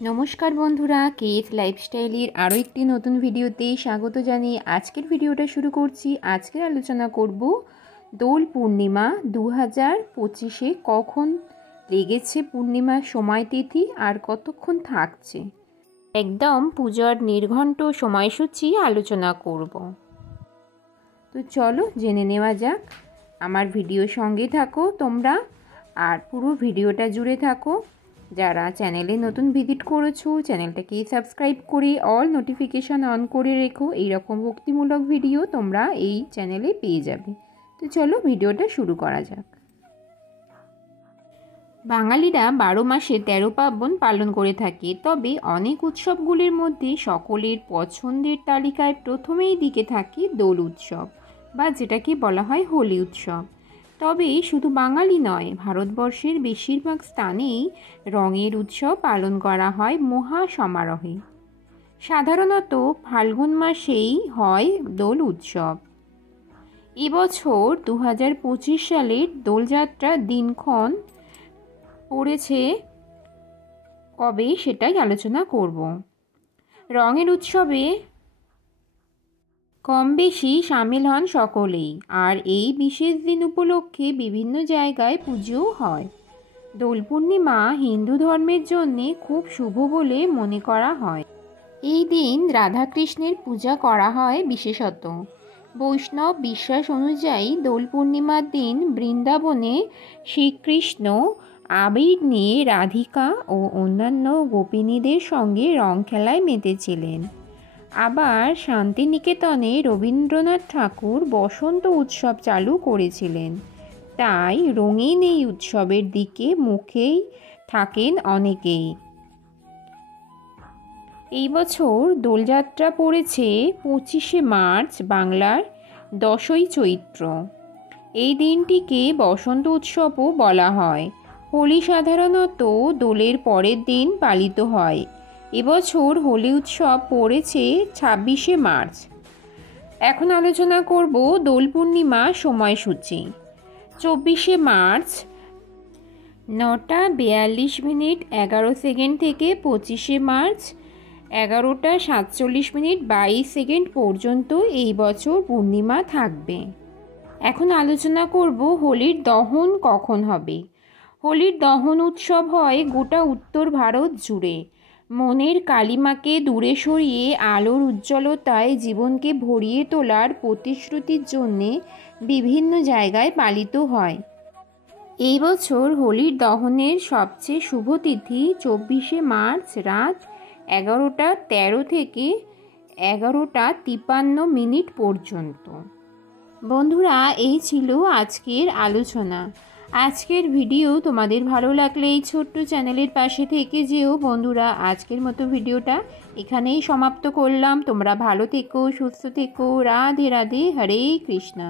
নমস্কার বন্ধুরা, কেএস লাইফস্টাইলের আরও একটি নতুন ভিডিওতে স্বাগত জানিয়ে আজকের ভিডিওটা শুরু করছি। আজকের আলোচনা করব দোল পূর্ণিমা 2025-এ কখন লেগেছে পূর্ণিমার সময় তিথি আর কতক্ষণ থাকছে, একদম পুজোর নির্ঘণ্ট সময়সূচি আলোচনা করব। তো চলো জেনে নেওয়া যাক। আমার ভিডিওর সঙ্গে থাকো তোমরা আর পুরো ভিডিওটা জুড়ে থাকো। যারা চ্যানেলে নতুন ভিজিট করেছো চ্যানেলটাকে সাবস্ক্রাইব করে অল নোটিফিকেশান অন করে রেখো। এইরকম ভক্তিমূলক ভিডিও তোমরা এই চ্যানেলে পেয়ে যাবে। তো চলো ভিডিওটা শুরু করা যাক। বাঙালিরা 12 মাসে 13 পার্বণ পালন করে থাকে, তবে অনেক উৎসবগুলির মধ্যে সকলের পছন্দের তালিকায় প্রথমেই দিকে থাকে দোল উৎসব বা যেটাকে বলা হয় হোলি উৎসব। তবে শুধু বাঙালি নয়, ভারতবর্ষের বেশিরভাগ স্থানেই রঙের উৎসব পালন করা হয় মহা সমারোহে। সাধারণত ফাল্গুন মাসেই হয় দোল উৎসব। এবছর 2025 সালের দোলযাত্রার দিনক্ষণ পড়েছে কবে সেটাই আলোচনা করব। রঙের উৎসবে কম বেশি সামিল হন সকলেই, আর এই বিশেষ দিন উপলক্ষে বিভিন্ন জায়গায় পুজোও হয়। দোল পূর্ণিমা হিন্দু ধর্মের জন্যে খুব শুভ বলে মনে করা হয়। এই দিন রাধাকৃষ্ণের পূজা করা হয় বিশেষত। বৈষ্ণব বিশ্বাস অনুযায়ী দোল পূর্ণিমার দিন বৃন্দাবনে শ্রীকৃষ্ণ আবির নিয়ে রাধিকা ও অন্যান্য গোপিনীদের সঙ্গে রং খেলায় মেতেছিলেন। আবার শান্তিনিকেতনে রবীন্দ্রনাথ ঠাকুর বসন্ত উৎসব চালু করেছিলেন। তাই রঙিন এই উৎসবের দিকে মুখেই থাকেন অনেকেই। এই বছর দোলযাত্রা পড়েছে 25শে মার্চ, বাংলার 10ই চৈত্র। এই দিনটিকে বসন্ত উৎসবও বলা হয়। হোলি সাধারণত দোলের পরের দিন পালিত হয়। এবছর হোলি উৎসব পড়েছে 26শে মার্চ। এখন আলোচনা করব দোল পূর্ণিমা সময়সূচি। 24শে মার্চ 9টা 42 মিনিট 11 সেকেন্ড থেকে 25শে মার্চ 11টা 47 মিনিট 22 সেকেন্ড পর্যন্ত এই বছর পূর্ণিমা থাকবে। এখন আলোচনা করব হোলির দহন কখন হবে। হোলির দহন উৎসব হয় গোটা উত্তর ভারত জুড়ে। মনের কালিমাকে দূরে সরিয়ে আলোর উজ্জ্বলতায় জীবনকে ভরিয়ে তোলার প্রতিশ্রুতির জন্যে বিভিন্ন জায়গায় পালিত হয়। এই বছর হোলির দহনের সবচেয়ে শুভ তিথি 24শে মার্চ রাত 11টা 13 থেকে 11টা 53 মিনিট পর্যন্ত। বন্ধুরা, এই ছিল আজকের আলোচনা। আজকের ভিডিও তোমাদের ভালো লাগলে এই ছোট্ট চ্যানেলের পাশে থেকে যেও। বন্ধুরা, আজকের মতো ভিডিওটা এখানেই সমাপ্ত করলাম। তোমরা ভালো থেকো, সুস্থ থেকো। রাধে রাধে, হরে কৃষ্ণা।